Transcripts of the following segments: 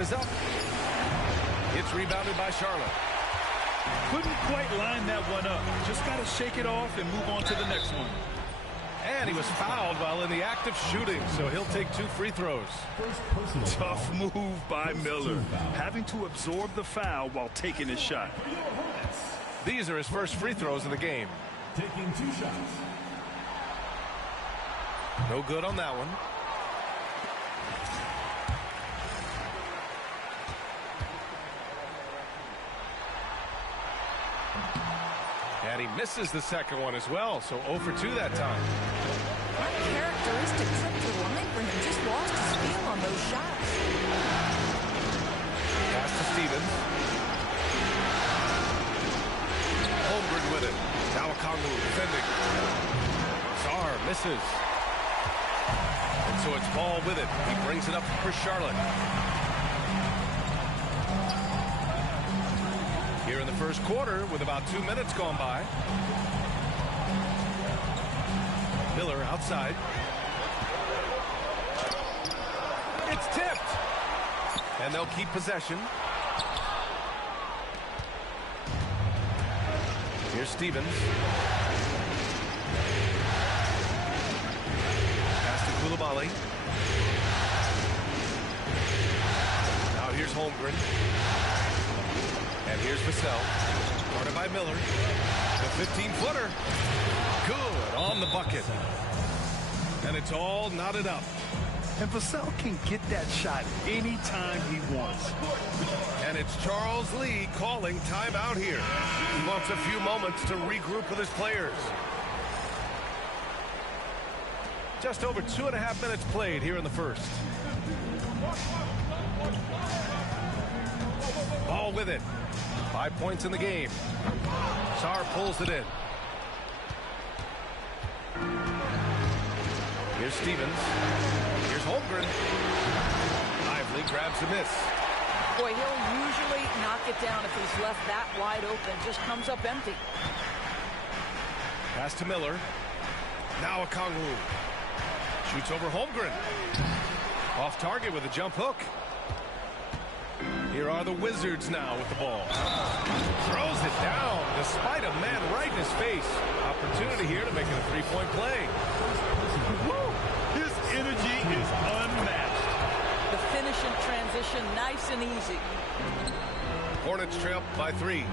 is up. It's rebounded by Charlotte. Couldn't quite line that one up. Just got to shake it off and move on to the next one. And he was fouled while in the act of shooting, so he'll take 2 free throws. Tough move by Miller, having to absorb the foul while taking his shot. These are his first free throws of the game. Taking 2 shots. No good on that one. And he misses the second one as well, so 0 for 2 that time. Uncharacteristic trip to the line for him. Just lost his feel on those shots. Pass to Stevens. Holmgren with it. Now Okongwu defending. Sarr misses. And so it's Ball with it. He brings it up for Charlotte. Here in the first quarter with about 2 minutes gone by. Miller outside. It's tipped. And they'll keep possession. Here's Stevens. Pass to Koulibaly. Now here's Holmgren. And here's Vassell. Guarded by Miller. The 15-footer. Good on the bucket. And it's all knotted up. And Vassell can get that shot anytime he wants. And it's Charles Lee calling timeout here. He wants a few moments to regroup with his players. Just over 2.5 minutes played here in the first. Ball with it. 5 points in the game. Sarr pulls it in. Here's Stevens. Here's Holmgren. Lively grabs the miss. Boy, he'll usually knock it down if he's left that wide open. Just comes up empty. Pass to Miller. Now Okongwu. Shoots over Holmgren. Off target with a jump hook. Here are the Wizards now with the ball. Throws it down despite a man right in his face. Opportunity here to make it a 3-point play. Woo! His energy is unmatched. The finish in transition, nice and easy. Hornets trail by 3.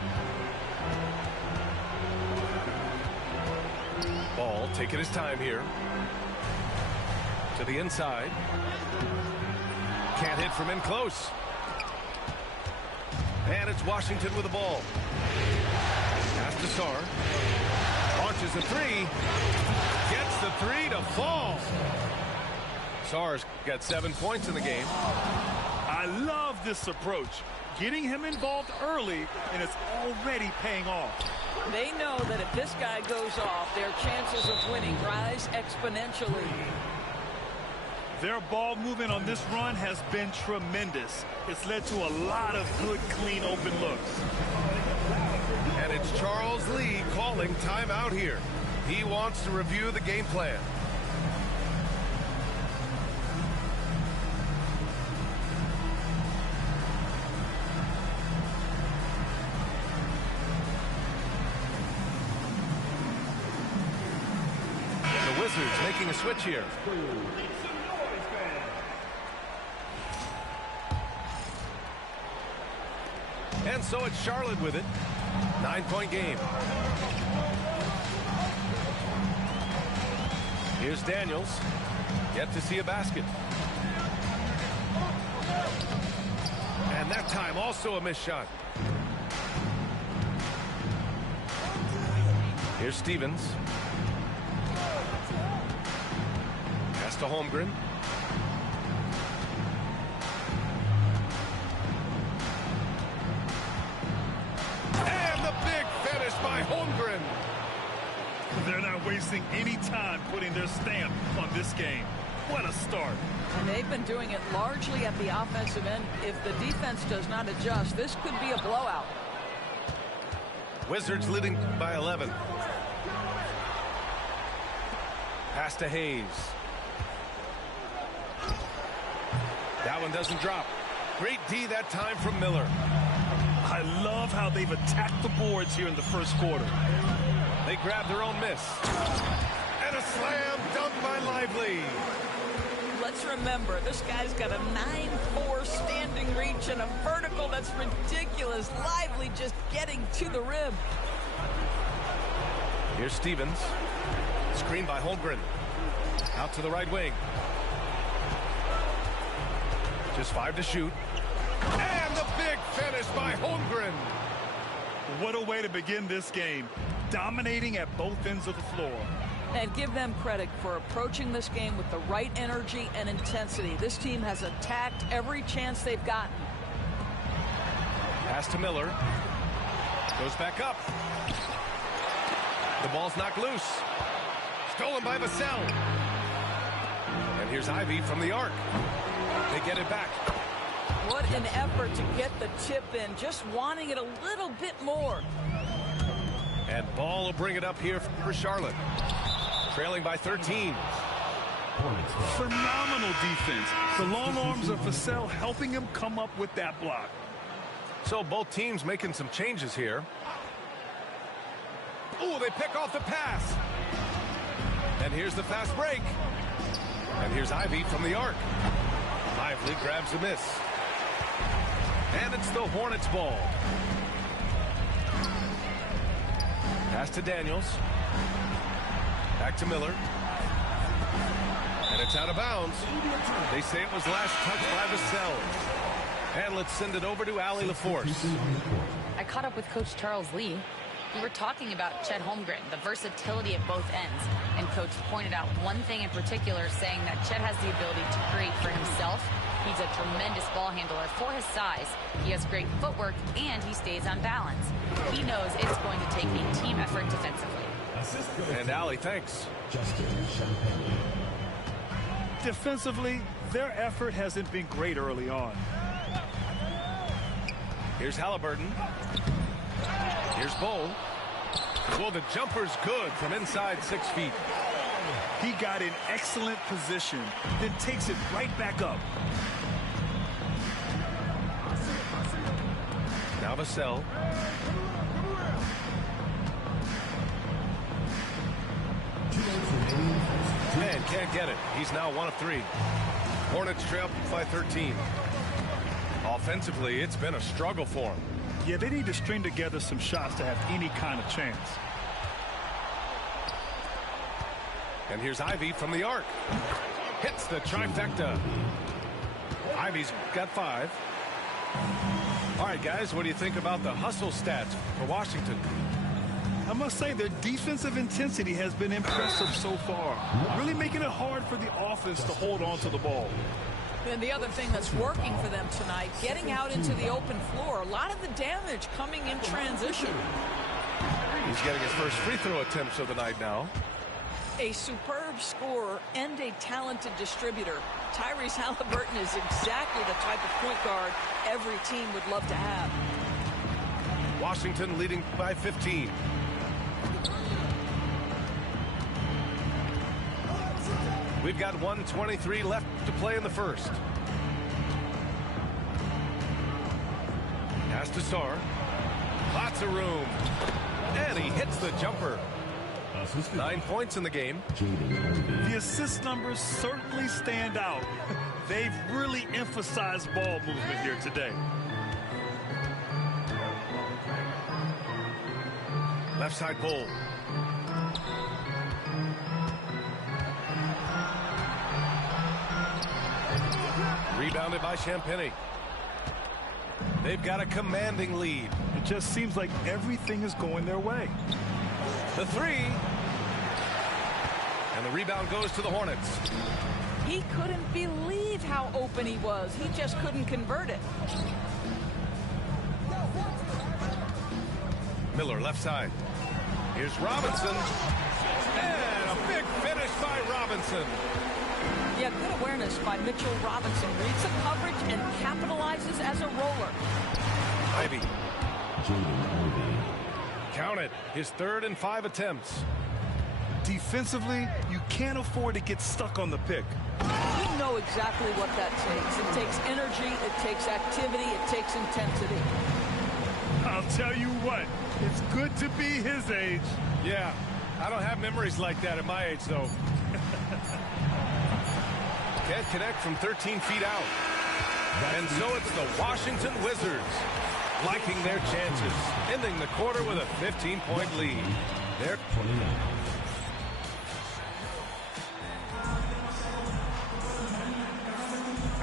Ball taking his time here. To the inside. Can't hit from in close. And it's Washington with the ball. Pass to Sarr. Launches a 3. Gets the 3 to fall. Sarr's got 7 points in the game. I love this approach. Getting him involved early, and it's already paying off. They know that if this guy goes off, their chances of winning rise exponentially. Their ball movement on this run has been tremendous. It's led to a lot of good, clean, open looks. And it's Charles Lee calling timeout here. He wants to review the game plan. The Wizards making a switch here. And so it's Charlotte with it. 9-point game. Here's Daniels. Yet to see a basket. And that time also a missed shot. Here's Stevens. Pass to Holmgren. By Holmgren. They're not wasting any time putting their stamp on this game. What a start. And they've been doing it largely at the offensive end. If the defense does not adjust, this could be a blowout. Wizards leading by 11. Pass to Hayes. That one doesn't drop. Great D that time from Miller. I love how they've attacked the boards here in the first quarter. They grab their own miss. And a slam dunk by Lively. Let's remember, this guy's got a 9'4" standing reach and a vertical that's ridiculous. Lively just getting to the rim. Here's Stevens. Screen by Holmgren. Out to the right wing. Just 5 to shoot. And the big finish by Holmgren. What a way to begin this game. Dominating at both ends of the floor. And give them credit for approaching this game with the right energy and intensity. This team has attacked every chance they've gotten. Pass to Miller. Goes back up. The ball's knocked loose. Stolen by Vassell. And here's Ivy from the arc. They get it back. What an effort to get the tip in, just wanting it a little bit more. And Ball will bring it up here for Charlotte. Trailing by 13. Phenomenal defense. The long arms of Vassell helping him come up with that block. So both teams making some changes here. Oh, they pick off the pass. And here's the fast break. And here's Ivy from the arc. Lively grabs a miss. And it's the Hornets ball. Pass to Daniels. Back to Miller. And it's out of bounds. They say it was last touched by Vassell. And let's send it over to Allie LaForce. I caught up with Coach Charles Lee. We were talking about Chet Holmgren, the versatility at both ends. And Coach pointed out one thing in particular, saying that Chet has the ability to create for himself. He's a tremendous ball handler for his size. He has great footwork, and he stays on balance. He knows it's going to take a team effort defensively. And Allie, thanks. Defensively, their effort hasn't been great early on. Here's Halliburton. Here's Bowl. Well, the jumper's good from inside 6 feet. He got in excellent position, then takes it right back up. Now Vassell. Man, can't get it. He's now 1 of 3. Hornets trail by 13. Offensively, it's been a struggle for him. Yeah, they need to string together some shots to have any kind of chance. And here's Ivy from the arc. Hits the trifecta. Ivy's got 5. All right, guys, what do you think about the hustle stats for Washington? I must say their defensive intensity has been impressive so far. Really making it hard for the offense to hold on to the ball. And the other thing that's working for them tonight, getting out into the open floor. A lot of the damage coming in transition. He's getting his first free throw attempts of the night now. A superb scorer and a talented distributor. Tyrese Halliburton is exactly the type of point guard every team would love to have. Washington leading by 15. We've got 1:23 left to play in the first. Pass to Sarr. Lots of room. And he hits the jumper. 9 points in the game. The assist numbers certainly stand out. They've really emphasized ball movement here today. Left side Bull. Rebounded by Champagny. They've got a commanding lead. It just seems like everything is going their way. The 3. And the rebound goes to the Hornets. He couldn't believe how open he was. He just couldn't convert it. Miller left side. Here's Robinson. And a big finish by Robinson. Yeah, good awareness by Mitchell Robinson. Reads the coverage and capitalizes as a roller. Ivy. Count it. His 3rd and 5 attempts. Defensively, you can't afford to get stuck on the pick. know exactly what that takes. It takes energy, it takes activity, it takes intensity. I'll tell you what, it's good to be his age. Yeah, I don't have memories like that at my age, though. Can't connect from 13 feet out. And so it's the Washington Wizards liking their chances, ending the quarter with a 15-point lead. They're 29.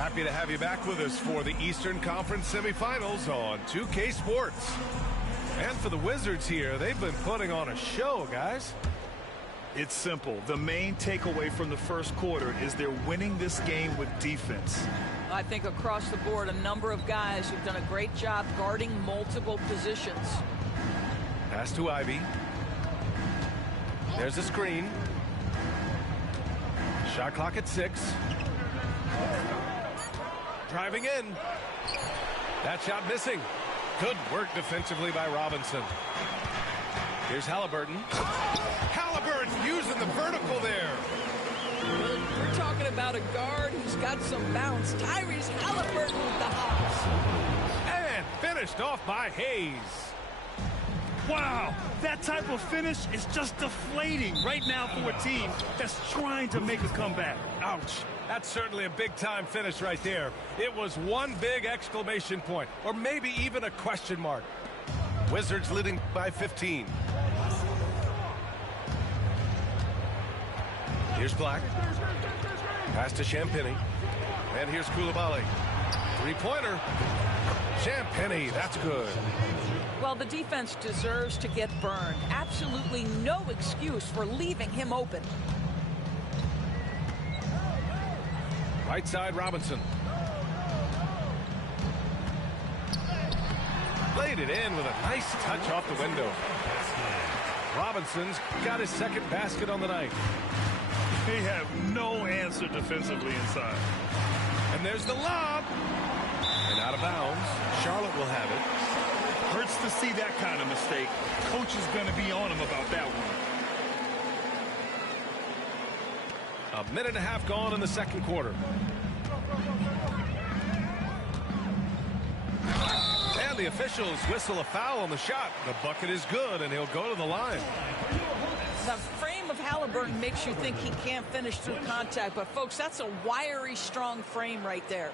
happy to have you back with us for the Eastern Conference semifinals on 2K Sports. And for the Wizards here, they've been putting on a show, guys. It's simple. The main takeaway from the first quarter is they're winning this game with defense. I think across the board, a number of guys who've done a great job guarding multiple positions. Pass to Ivy. There's a screen. Shot clock at 6. Driving in. That shot missing. Good work defensively by Robinson. Here's Halliburton. Halliburton using the vertical there. We're talking about a guard who's got some bounce. Tyrese Halliburton with the hops. And finished off by Hayes. Wow, that type of finish is just deflating right now for a team that's trying to make a comeback. Ouch. That's certainly a big-time finish right there. It was one big exclamation point, or maybe even a question mark. Wizards leading by 15. Here's Black. Pass to Champagny. And here's Koulibaly. Three-pointer. Champagny, that's good. Well, the defense deserves to get burned. Absolutely no excuse for leaving him open. Right side, Robinson. Laid it in with a nice touch off the window. Robinson's got his second basket on the night. They have no answer defensively inside. And there's the lob. And out of bounds. Charlotte will have it. Hurts to see that kind of mistake. Coach is going to be on him about that one. A minute and a half gone in the second quarter. And the officials whistle a foul on the shot. The bucket is good, and he'll go to the line. The frame of Halliburton makes you think he can't finish through contact, but folks, that's a wiry, strong frame right there.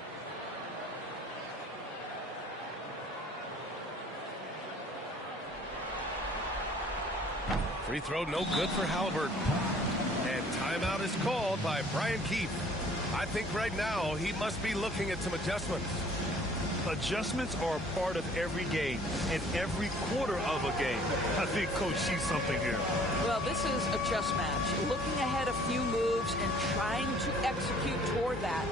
Free throw no good for Halliburton. And timeout is called by Brian Keefe. I think right now he must be looking at some adjustments. Adjustments are a part of every game and every quarter of a game. I think Coach sees something here. Well, this is a chess match. Looking ahead a few moves and trying to execute toward that.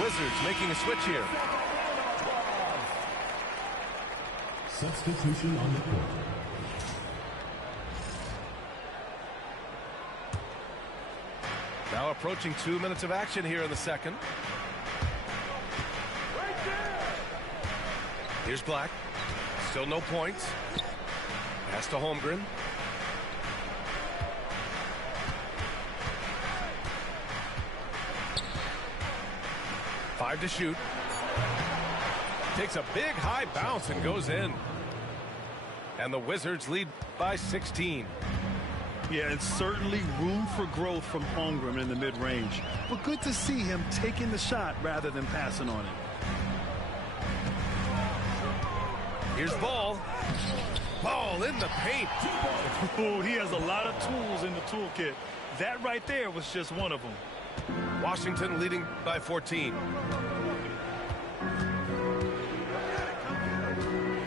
Wizards making a switch here. Substitution on the court. Now approaching 2 minutes of action here in the second. Here's Black. Still no points. Pass to Holmgren. Five to shoot. Takes a big high bounce and goes in. And the Wizards lead by 16. Yeah, it's certainly room for growth from Holmgren in the mid-range. But good to see him taking the shot rather than passing on it. Here's Ball. Ball in the paint. Oh, he has a lot of tools in the toolkit. That right there was just one of them. Washington leading by 14.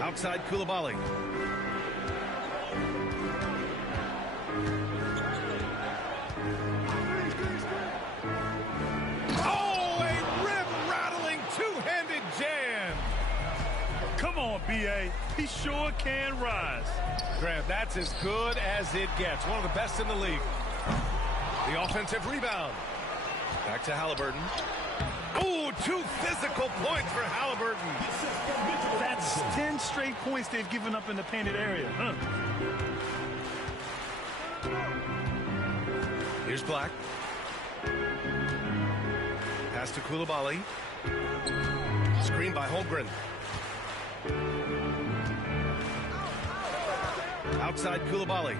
Outside Koulibaly. NBA. He sure can rise. Grant, that's as good as it gets. One of the best in the league. The offensive rebound. Back to Halliburton. Oh, 2 physical points for Halliburton. That's 10 straight points they've given up in the painted area. Here's Black. Pass to Coulibaly. Screen by Holmgren. Outside Coulibaly.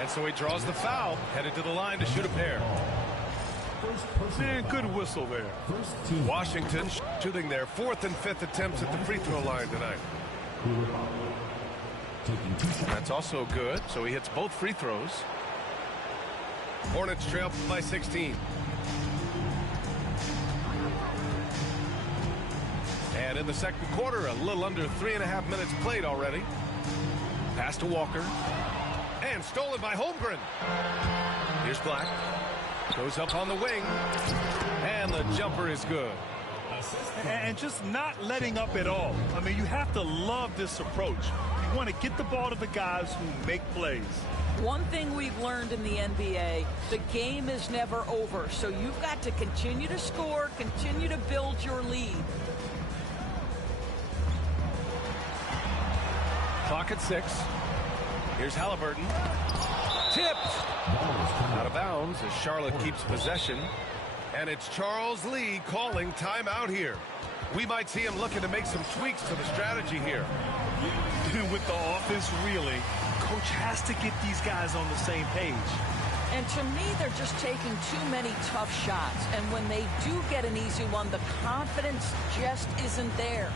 And so he draws the foul, headed to the line to shoot a pair. Man, good whistle there. Washington shooting their 4th and 5th attempts at the free throw line tonight. That's also good, so he hits both free throws. Hornets trail by 16. And in the second quarter, a little under 3.5 minutes played already. Pass to Walker. And stolen by Holmgren. Here's Black. Goes up on the wing. And the jumper is good. And just not letting up at all. I mean, you have to love this approach. You want to get the ball to the guys who make plays. One thing we've learned in the NBA, the game is never over. So you've got to continue to score, continue to build your lead. Clock at 6. Here's Halliburton. Tipped. Out of bounds as Charlotte keeps possession. And it's Charles Lee calling timeout here. We might see him looking to make some tweaks to the strategy here. With the offense reeling, coach has to get these guys on the same page. And to me, they're just taking too many tough shots. And when they do get an easy one, the confidence just isn't there.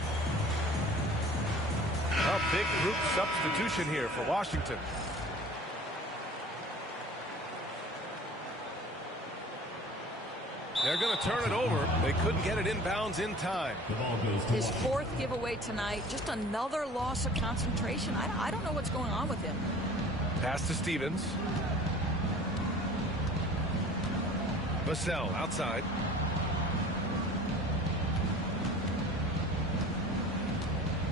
A big group substitution here for Washington. They're going to turn it over. They couldn't get it inbounds in time. His 4th giveaway tonight, just another loss of concentration. I don't know what's going on with him. Pass to Stevens. Vassell outside.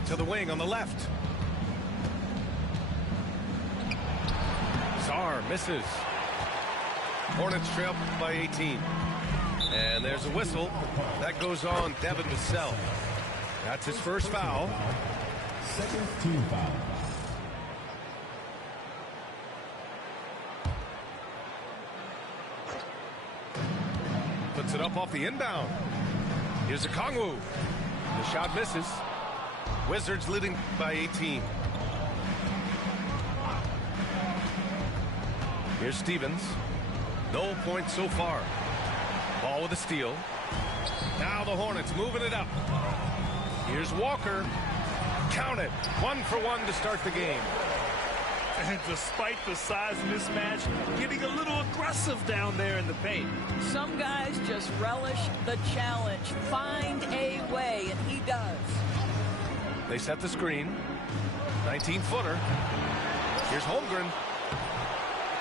To the wing on the left. Sarr misses. Hornets trail by 18. And there's a whistle. That goes on Devin Vassell. That's his first foul. Second team foul. Puts it up off the inbound. Here's a Kongwu. The shot misses. Wizards leading by 18. Here's Stevens. No points so far. Ball with a steal. Now the Hornets moving it up. Here's Walker. Count it. 1 for 1 to start the game. And despite the size mismatch, getting a little aggressive down there in the paint. Some guys just relish the challenge. Find a way, and he does. They set the screen. 19-footer. Here's Holmgren.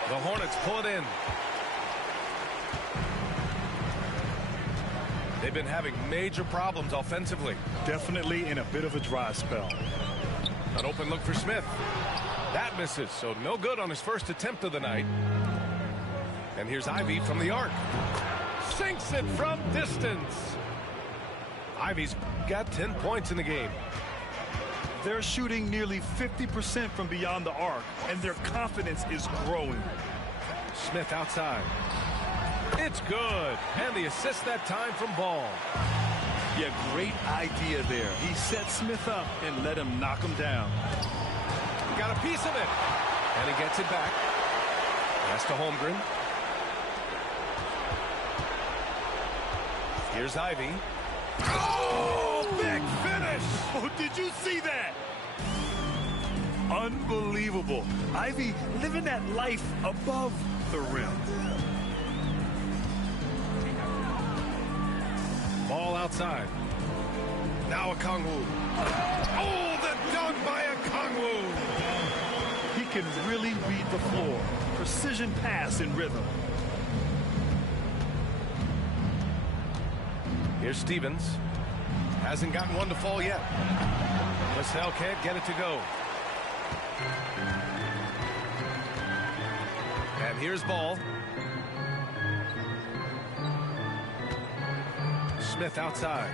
The Hornets pull it in. They've been having major problems offensively. Definitely in a bit of a dry spell. An open look for Smith. That misses, so no good on his first attempt of the night. And here's Ivy from the arc. Sinks it from distance. Ivy's got 10 points in the game. They're shooting nearly 50% from beyond the arc, and their confidence is growing. Smith outside. It's good. And the assist that time from Ball. Yeah, great idea there. He set Smith up and let him knock him down. Got a piece of it. And he gets it back. Pass to Holmgren. Here's Ivy. Oh, big finish. Oh, did you see that? Unbelievable. Ivy living that life above the rim. Ball outside. Now a Kongwu. Oh, the dunk by a Kongwu. He can really read the floor. Precision pass in rhythm. Here's Stevens. Hasn't gotten one to fall yet. Vassell can't get it to go. And here's ball. Smith outside.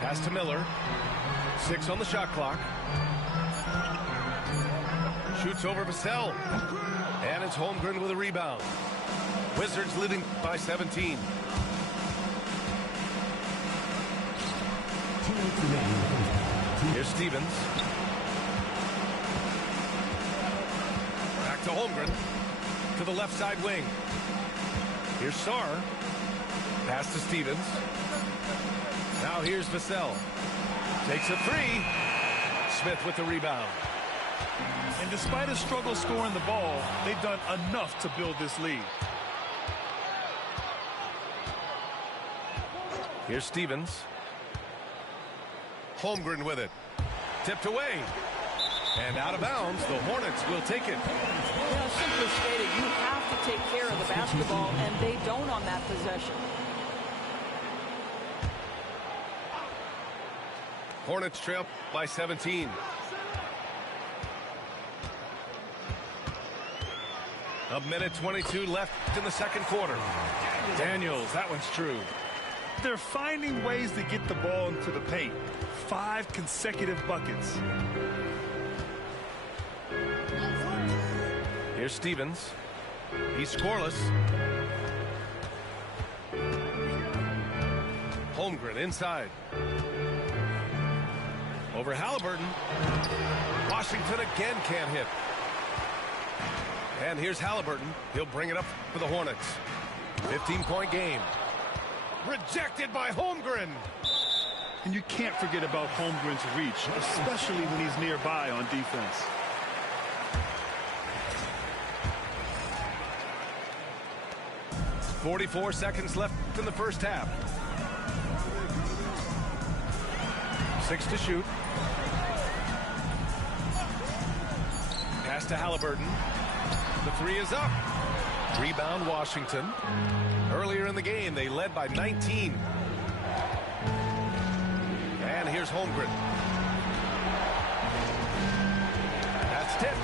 Pass to Miller. 6 on the shot clock. Shoots over Vassell. And it's Holmgren with a rebound. Wizards leading by 17. Here's Stevens. Back to Holmgren. To the left side wing. Here's Sarr. Pass to Stevens. Now here's Vassell. Takes a 3. Smith with the rebound. And despite a struggle scoring the ball, they've done enough to build this lead. Here's Stevens. Holmgren with it. Tipped away. And out of bounds. The Hornets will take it. Yeah, simply stated, you have to take care of the basketball, and they don't on that possession. Hornets trail by 17. A minute 22 left in the second quarter. Daniels, that one's true. They're finding ways to get the ball into the paint. 5 consecutive buckets. Here's Stevens. He's scoreless. Holmgren inside. Over Halliburton. Washington again can't hit. And here's Halliburton. He'll bring it up for the Hornets. 15-point game. Rejected by Holmgren. And you can't forget about Holmgren's reach, especially when he's nearby on defense. .44 seconds left in the first half. 6 to shoot. Pass to Halliburton. The 3 is up. Rebound Washington. Earlier in the game, they led by 19. And here's Holmgren. That's tipped.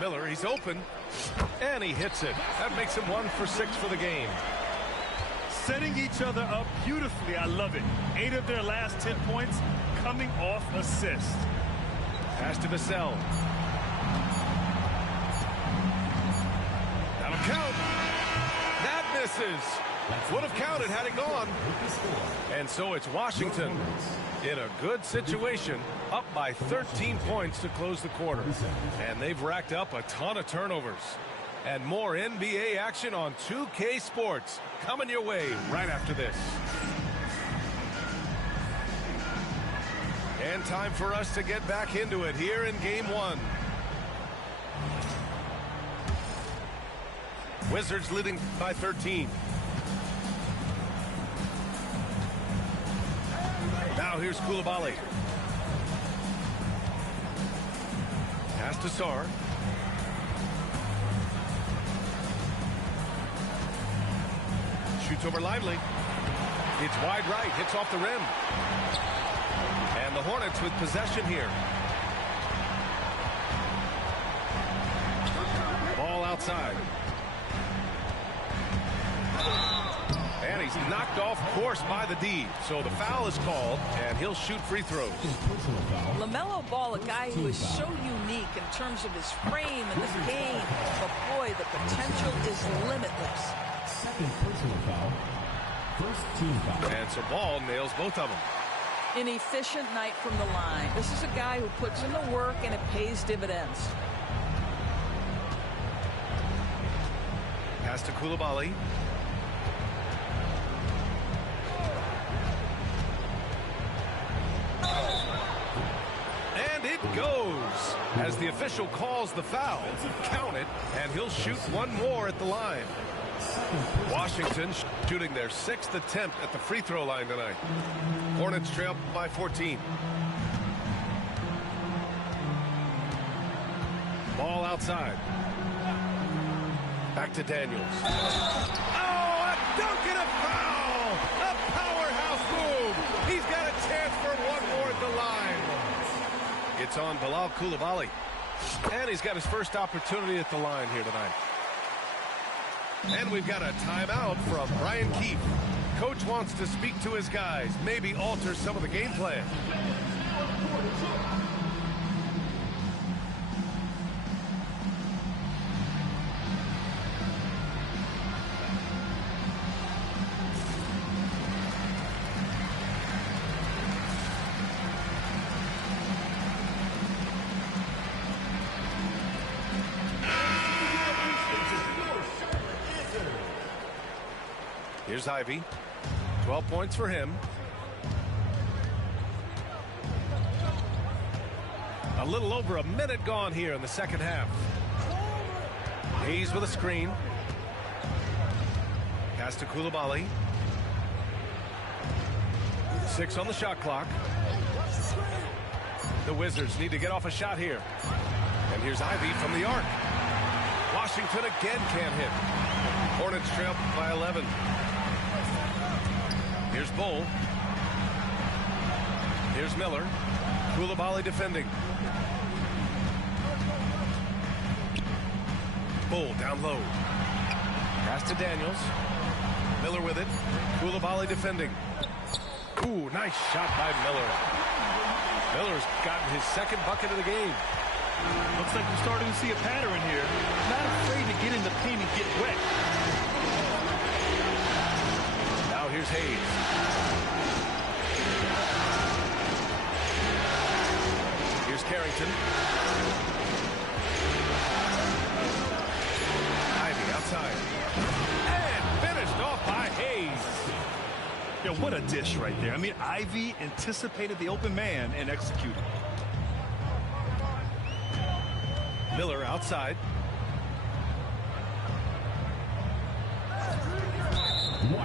Miller, he's open. And he hits it. That makes him 1 for 6 for the game. Setting each other up beautifully. I love it. 8 of their last 10 points coming off assists. Pass to Vassell. That'll count. That misses. Would have counted had it gone. And so it's Washington in a good situation, up by 13 points to close the quarter. And they've racked up a ton of turnovers. And more NBA action on 2K Sports coming your way right after this. And time for us to get back into it here in Game 1. Wizards leading by 13. Now here's Coulibaly. Pass to Sarr. Shoots over Lively. It's wide right, hits off the rim. And the Hornets with possession here. Ball outside. And he's knocked off course by the D. So the foul is called, and he'll shoot free throws. LaMelo Ball, a guy who is so unique in terms of his frame and his game. But boy, the potential is limitless. Second personal foul. First team foul. And so Ball nails both of them. An efficient night from the line. This is a guy who puts in the work and it pays dividends. Pass to Coulibaly. And it goes. As the official calls the foul, count it, and he'll shoot one more at the line. Washington shooting their 6th attempt at the free throw line tonight. Hornets trail by 14. Ball outside. Back to Daniels. dunk and a foul! A powerhouse move! He's got a chance for one more at the line. It's on Bilal Coulibaly. And he's got his first opportunity at the line here tonight. And we've got a timeout from Brian Keefe. Coach wants to speak to his guys, maybe alter some of the game plan. Here's Ivy. 12 points for him. A little over a minute gone here in the second half. Hayes with a screen. Pass to Coulibaly. 6 on the shot clock. The Wizards need to get off a shot here. And here's Ivy from the arc. Washington again can't hit. Hornets trail by 11. Here's Bull. Here's Miller. Coulibaly defending. Bull down low. Pass to Daniels. Miller with it. Coulibaly defending. Ooh, nice shot by Miller. Miller's gotten his second bucket of the game. Looks like we're starting to see a pattern here. Not afraid to get in the paint and get wet. Now here's Hayes. Here's Carrington. Ivy outside. And finished off by Hayes. Yeah, what a dish right there. I mean, Ivy anticipated the open man and executed. Miller outside.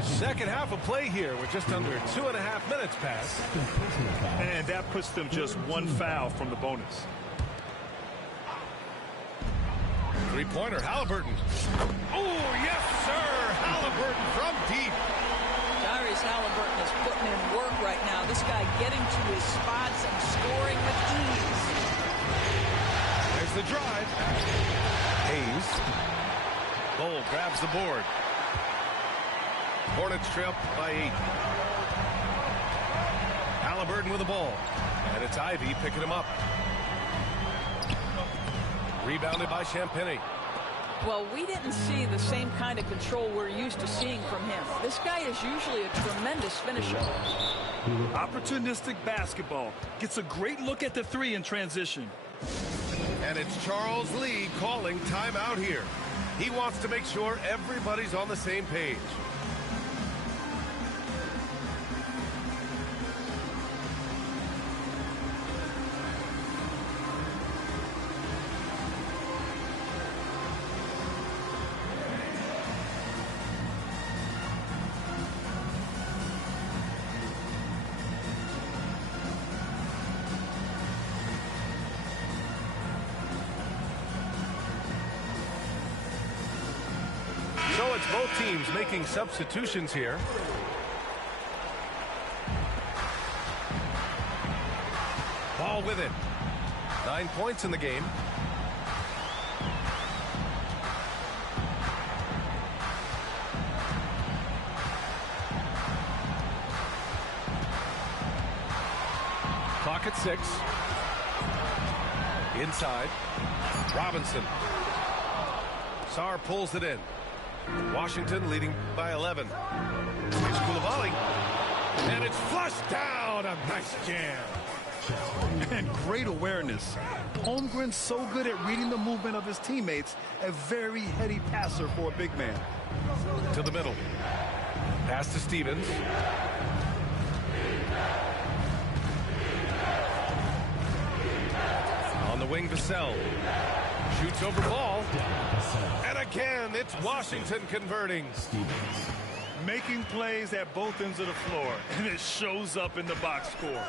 Second half of play here with just under 2.5 minutes passed. And that puts them just one foul from the bonus. Three-pointer, Halliburton. Oh, yes, sir. Halliburton from deep. Tyrese Halliburton is putting in work right now. This guy getting to his spots and scoring with ease. There's the drive. Hayes. Bull grabs the board. Hornets trail by 8. Halliburton with the ball. And it's Ivy picking him up. Rebounded by Champagny. Well, we didn't see the same kind of control we're used to seeing from him. This guy is usually a tremendous finisher. Opportunistic basketball. Gets a great look at the three in transition. And it's Charles Lee calling timeout here. He wants to make sure everybody's on the same page. So it's both teams making substitutions here. Ball with it. 9 points in the game. Clock at 6. Inside. Robinson. Sarr pulls it in. Washington leading by 11. Here's Coulibaly. And it's flushed down. A nice jam. And great awareness. Holmgren's so good at reading the movement of his teammates. A very heady passer for a big man. To the middle. Pass to Stevens. On the wing, Vassell. Shoots over ball. And again, it's Washington converting. Making plays at both ends of the floor, and it shows up in the box score.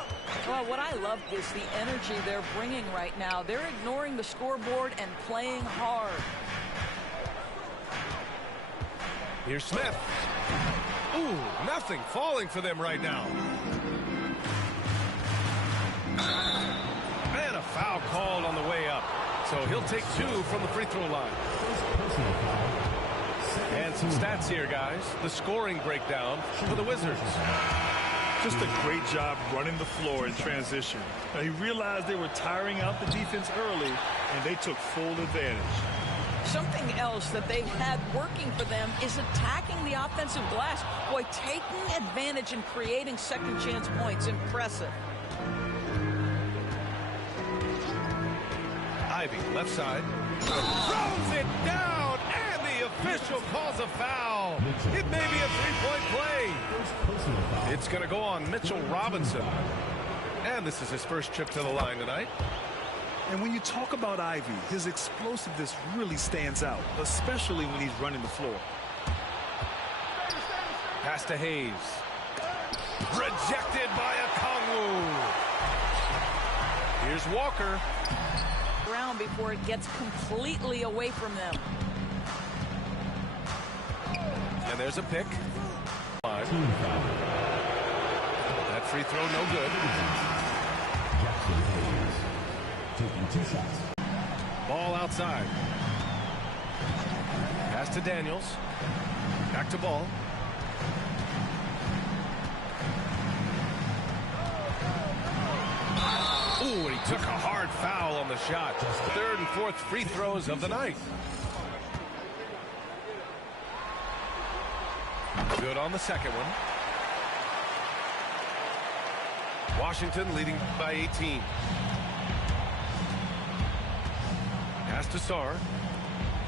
Well, what I love is the energy they're bringing right now. They're ignoring the scoreboard and playing hard. Here's Smith. Ooh, nothing falling for them right now. And a foul called on the way up. So he'll take 2 from the free throw line. And some stats here, guys. The scoring breakdown for the Wizards. Just a great job running the floor in transition. Now, he realized they were tiring out the defense early, and they took full advantage. Something else that they've had working for them is attacking the offensive glass. Boy, taking advantage and creating second chance points. Impressive. Ivy, left side. Throws it down, and the official calls a foul. It may be a three-point play. It's going to go on Mitchell Robinson. And this is his first trip to the line tonight. And when you talk about Ivy, his explosiveness really stands out, especially when he's running the floor. Pass to Hayes. Rejected by Okongwu. Here's Walker. Around before it gets completely away from them. And there's a pick. That free throw no good. Taking 2 shots. Ball outside. Pass to Daniels. Back to Ball. Ooh, and he took a hard foul on the shot. Third and fourth free throws of the night. Good on the second one. Washington leading by 18. Pass to Sarr.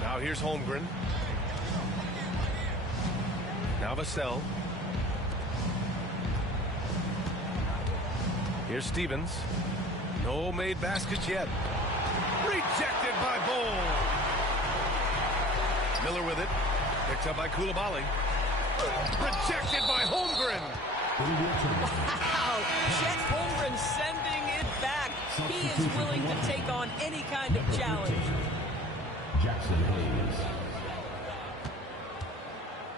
Now here's Holmgren. Now Vassell. Here's Stevens. No made baskets yet. Rejected by Bol. Miller with it. Picked up by Coulibaly. Rejected by Holmgren. Wow, Chet Holmgren sending it back. He is willing to take on any kind of challenge. Jackson Hayes.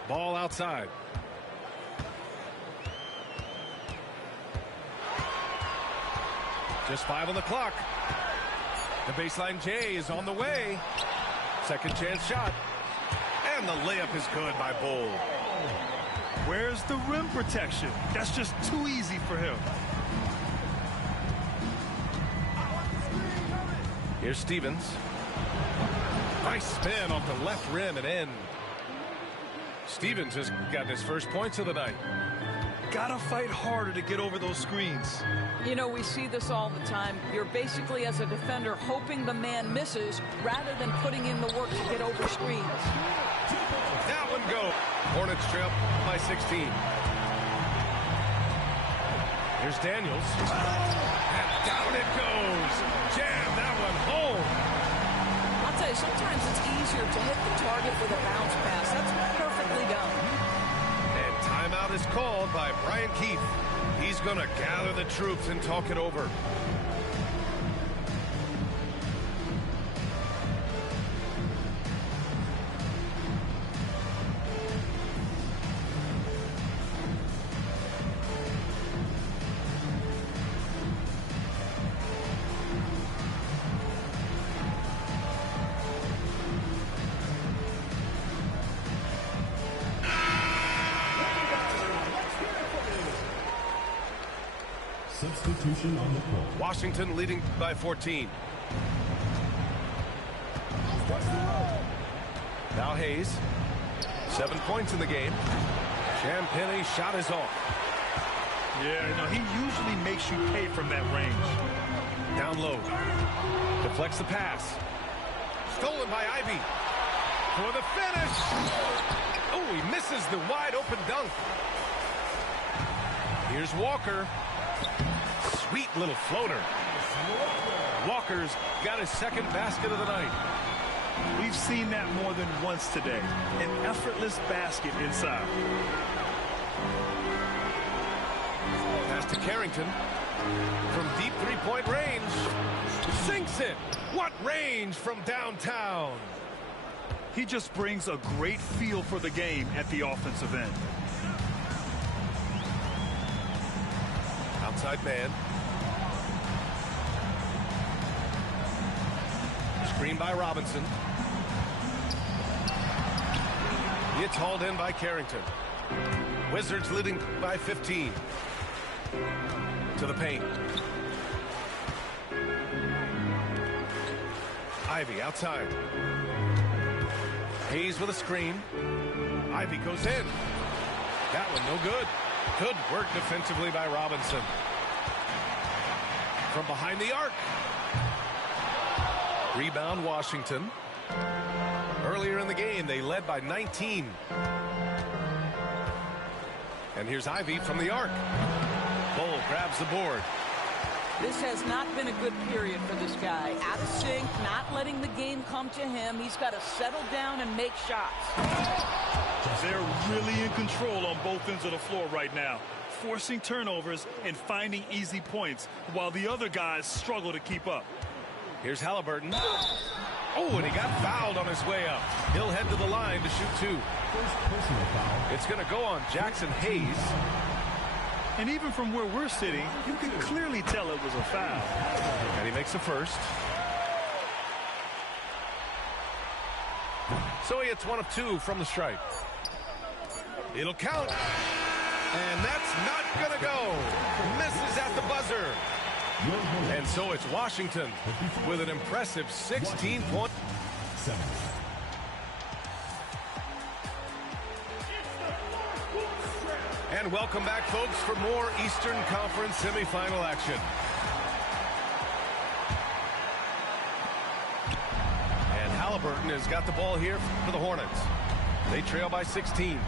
Ball outside. Just 5 on the clock. The baseline J is on the way. Second chance shot. And the layup is good by Bol. Where's the rim protection? That's just too easy for him. Here's Stevens. Nice spin off the left rim and in. Stevens has got his first points of the night. Gotta fight harder to get over those screens. You know, we see this all the time. You're basically, as a defender, hoping the man misses rather than putting in the work to get over screens. That one go. Hornets trail by 16. Here's Daniels. And down it goes. Jam that one home. I'll tell you, sometimes it's easier to hit the target with a bounce pass. That's perfectly done. And timeout is called by Brian Keefe. He's going to gather the troops and talk it over. Substitution on the court. Washington leading by 14. Now Hayes. 7 points in the game. Champagne's shot is off. Yeah, no, he usually makes you pay from that range. Down low. Deflects the pass. Stolen by Ivy. For the finish. Oh, he misses the wide open dunk. Here's Walker. Sweet little floater. Walker's got his second basket of the night. We've seen that more than once today. An effortless basket inside. Pass to Carrington. From deep three-point range. Sinks it. What range from downtown. He just brings a great feel for the game at the offensive end. Outside man. Screen by Robinson. It's hauled in by Carrington. Wizards leading by 15. To the paint. Ivy outside. Hayes with a screen. Ivy goes in. That one no good. Good work defensively by Robinson. From behind the arc. Rebound Washington. Earlier in the game, they led by 19. And here's Ivy from the arc. Bull grabs the board. This has not been a good period for this guy. Out of sync, not letting the game come to him. He's got to settle down and make shots. They're really in control on both ends of the floor right now, forcing turnovers and finding easy points while the other guys struggle to keep up. Here's Halliburton. Oh, and he got fouled on his way up. He'll head to the line to shoot two. First personal foul. It's going to go on Jackson Hayes. And even from where we're sitting, you can clearly tell it was a foul. And he makes the first. So he hits one of two from the stripe. It'll count. And that's not going to go. Misses at the buzzer. And so it's Washington with an impressive 16-point. And welcome back, folks, for more Eastern Conference semifinal action. And Halliburton has got the ball here for the Hornets. They trail by 16.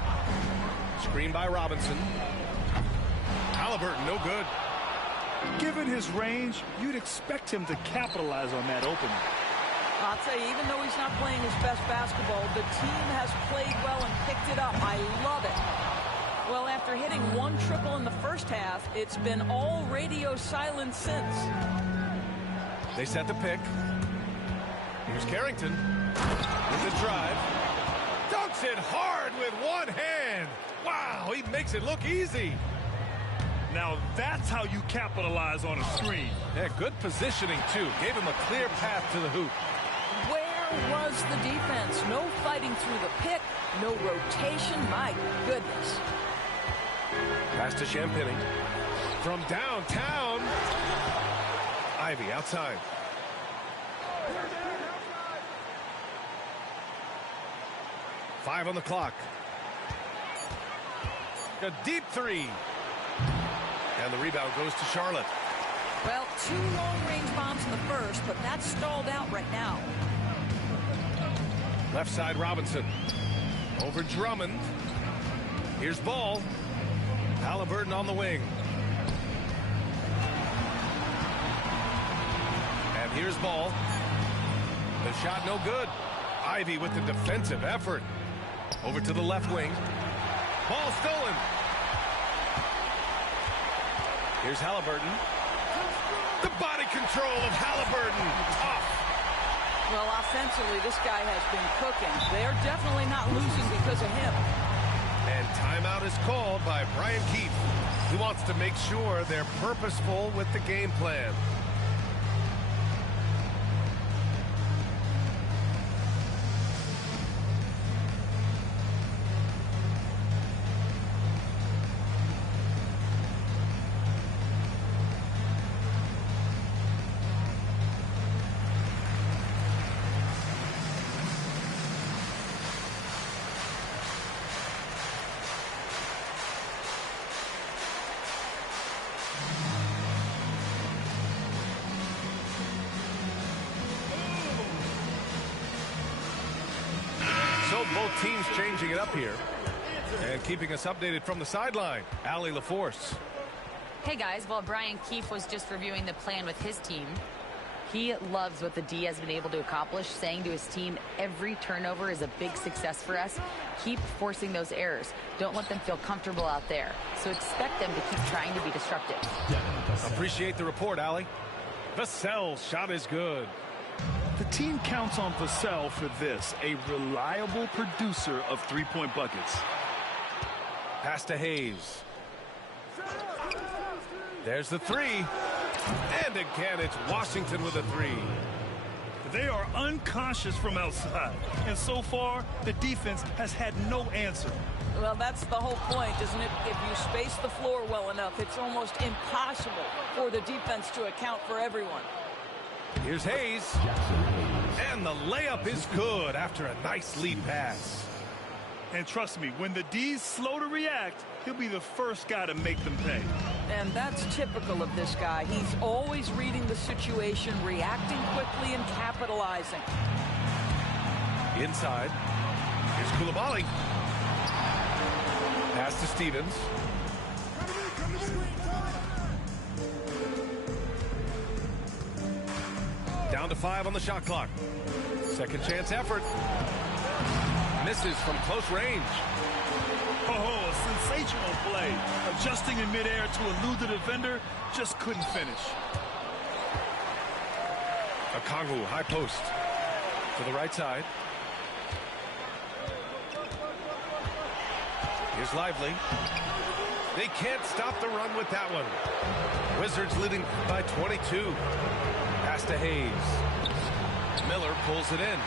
Screen by Robinson. Halliburton, no good. Given his range, you'd expect him to capitalize on that opening. I'll tell you, even though he's not playing his best basketball, the team has played well and picked it up. I love it. Well, after hitting one triple in the first half, it's been all radio silence since. They set the pick. Here's Carrington with the drive. Dunks it hard with one hand. Wow, he makes it look easy. Now that's how you capitalize on a screen. Yeah, good positioning, too. Gave him a clear path to the hoop. Where was the defense? No fighting through the pick, no rotation. My goodness. Pass to Champagny. From downtown. Ivy outside. Five on the clock. A deep three. And the rebound goes to Charlotte. Well, two long-range bombs in the first, but that's stalled out right now. Left side Robinson. Over Drummond. Here's Ball. Halliburton on the wing. And here's Ball. The shot no good. Ivy with the defensive effort. Over to the left wing. Ball stolen. Here's Halliburton. The body control of Halliburton. Tough. Well, offensively, this guy has been cooking. They're definitely not losing because of him. And timeout is called by Brian Keefe. He wants to make sure they're purposeful with the game plan. So both teams changing it up here. And keeping us updated from the sideline, Allie LaForce. Hey guys, while Brian Keefe was just reviewing the plan with his team, he loves what the D has been able to accomplish, saying to his team, every turnover is a big success for us. Keep forcing those errors. Don't let them feel comfortable out there. So expect them to keep trying to be disruptive. Appreciate the report, Allie. Vassell's shot is good. The team counts on Vassell for this, a reliable producer of three-point buckets. Pass to Hayes. There's the three. And again, it's Washington with a three. They are unconscious from outside. And so far, the defense has had no answer. Well, that's the whole point, isn't it? If you space the floor well enough, it's almost impossible for the defense to account for everyone. Here's Hayes. And the layup is good after a nice lead pass. And trust me, when the D's slow to react, he'll be the first guy to make them pay. And that's typical of this guy. He's always reading the situation, reacting quickly, and capitalizing. Inside. Here's Coulibaly. Pass to Stevens. Down to 5 on the shot clock. Second chance effort. Misses from close range. Oh, a sensational play. Adjusting in midair to elude the defender, just couldn't finish. Okongwu, high post. To the right side. Here's Lively. They can't stop the run with that one. Wizards leading by 22. Pass to Hayes. Miller pulls it in.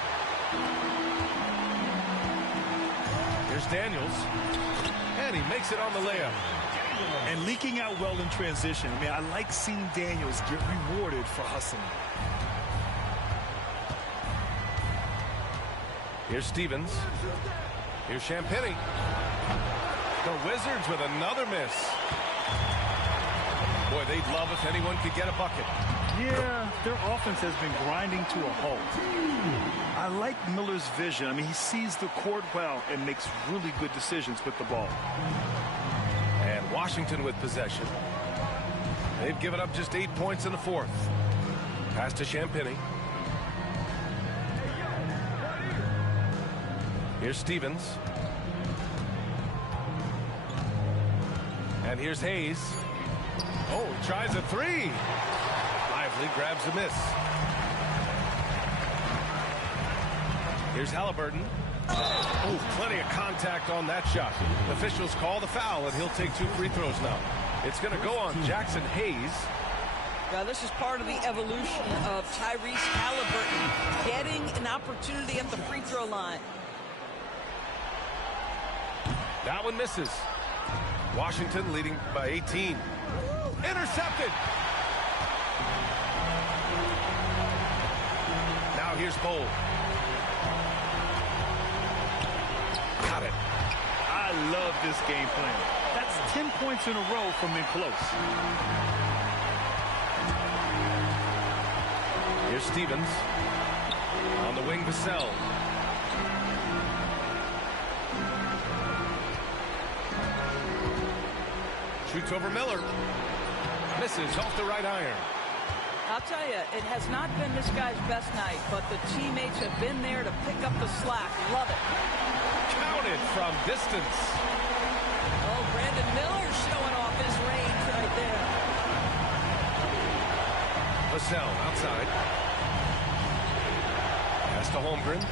Here's Daniels. And he makes it on the layup. And leaking out well in transition. I mean, I like seeing Daniels get rewarded for hustling. Here's Stevens. Here's Champagnie. The Wizards with another miss. Boy, they'd love if anyone could get a bucket. Yeah, their offense has been grinding to a halt. I like Miller's vision. I mean, he sees the court well and makes really good decisions with the ball. And Washington with possession. They've given up just 8 points in the fourth. Pass to Champagnie. Here's Stevens. And here's Hayes. Oh, he tries a three. Lively grabs a miss. Here's Halliburton. Oh, plenty of contact on that shot. Officials call the foul, and he'll take 2 free throws now. It's going to go on Jackson Hayes. Now, this is part of the evolution of Tyrese Halliburton getting an opportunity at the free throw line. That one misses. Washington leading by 18. Intercepted. Now here's Bowl. Got it. I love this game plan. That's 10 points in a row from in close. Here's Stevens. On the wing, Vassell. Shoots over Miller. Misses off the right iron. I'll tell you, it has not been this guy's best night, but the teammates have been there to pick up the slack. Love it. Counted from distance. Oh, Brandon Miller showing off his range right there. Vassell outside. Pass to Holmgren.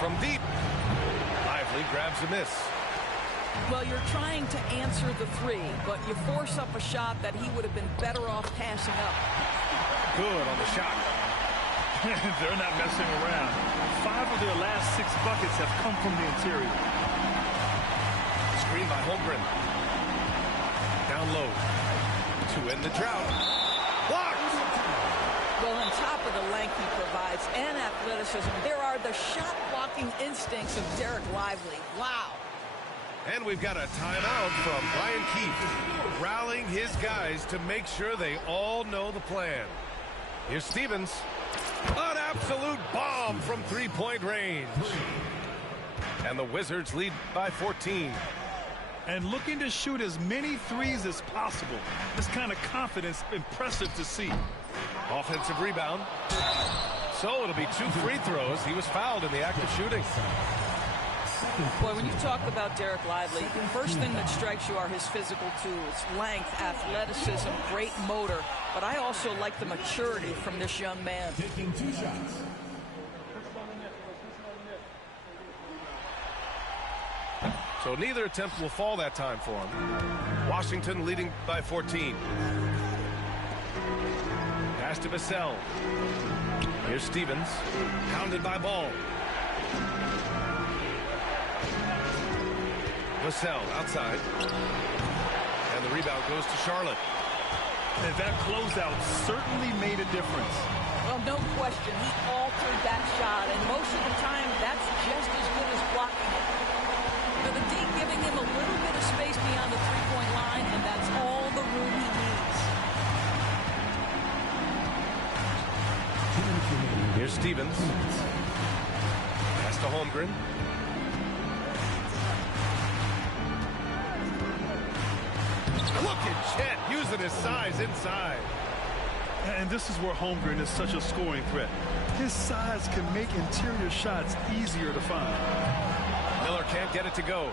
From deep. Lively grabs a miss. Well, you're trying to answer the three, but you force up a shot that he would have been better off passing up. Good on the shot. They're not messing around. 5 of their last 6 buckets have come from the interior. Screen by Holmgren. Down low. To end the drought. Blocked! Well, on top of the length he provides and athleticism, there are the shot-blocking instincts of Derek Lively. Wow. And we've got a timeout from Brian Keefe, rallying his guys to make sure they all know the plan. Here's Stevens. An absolute bomb from three-point range. And the Wizards lead by 14. And looking to shoot as many threes as possible. This kind of confidence, impressive to see. Offensive rebound. So it'll be 2 free throws. He was fouled in the act of shooting. Boy, when you talk about Derek Lively, the first thing that strikes you are his physical tools, length, athleticism, great motor. But I also like the maturity from this young man. Taking 2 shots. So neither attempt will fall that time for him. Washington leading by 14. Pass to Vassell. Here's Stevens. Pounded by Ball. Vassell outside. And the rebound goes to Charlotte. And that closeout certainly made a difference. Well, no question. He altered that shot, and most of the time, that's just as good as blocking it. But the D giving him a little bit of space beyond the three-point line, and that's all the room he needs. Here's Stevens. Pass to Holmgren. Look at Chet using his size inside. And this is where Holmgren is such a scoring threat. His size can make interior shots easier to find. Miller can't get it to go.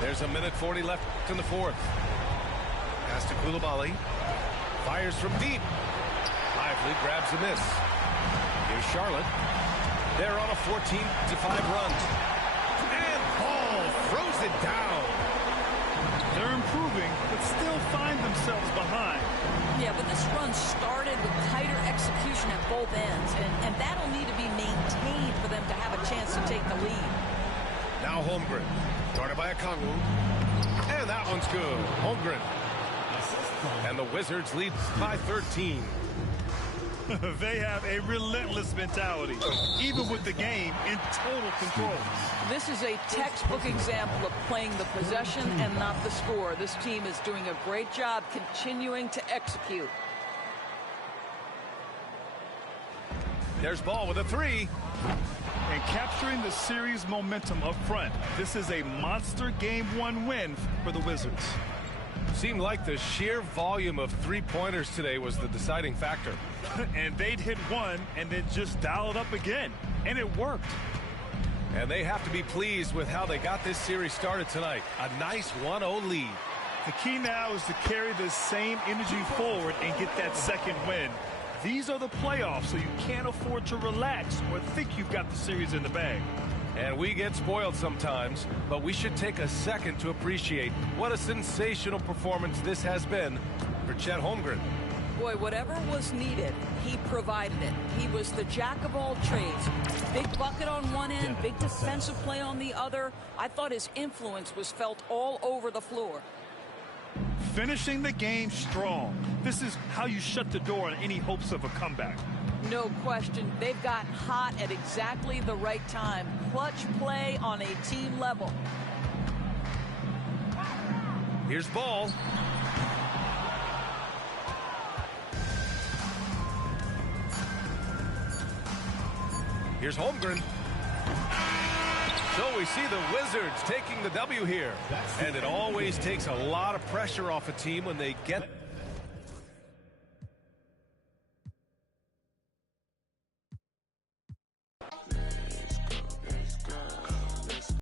There's a minute 40 left in the fourth. Pass to Koulibaly. Fires from deep. Lively grabs a miss. Here's Charlotte. They're on a 14-5 run. And Ball throws it down. They're improving, but still find themselves behind. Yeah, but this run started with tighter execution at both ends, and that'll need to be maintained for them to have a chance to take the lead. Now Holmgren. Guarded by Okongwu. And that one's good. Holmgren. And the Wizards lead by 13. They have a relentless mentality, even with the game in total control. This is a textbook example of playing the possession and not the score. This team is doing a great job continuing to execute. There's Ball with a three. And capturing the series momentum up front. This is a monster Game 1 win for the Wizards. Seemed like the sheer volume of three-pointers today was the deciding factor. And they'd hit one and then just dial it up again. And it worked. And they have to be pleased with how they got this series started tonight. A nice 1-0 lead. The key now is to carry this same energy forward and get that second win. These are the playoffs, so you can't afford to relax or think you've got the series in the bag. And we get spoiled sometimes, but we should take a second to appreciate what a sensational performance this has been for Chet Holmgren. Boy, whatever was needed, he provided it. He was the jack of all trades. Big bucket on one end, big defensive play on the other. I thought his influence was felt all over the floor. Finishing the game strong. This is how you shut the door on any hopes of a comeback. No question. They've gotten hot at exactly the right time. Clutch play on a team level. Here's Ball. Here's Holmgren. So we see the Wizards taking the W here. And it always takes a lot of pressure off a team when they get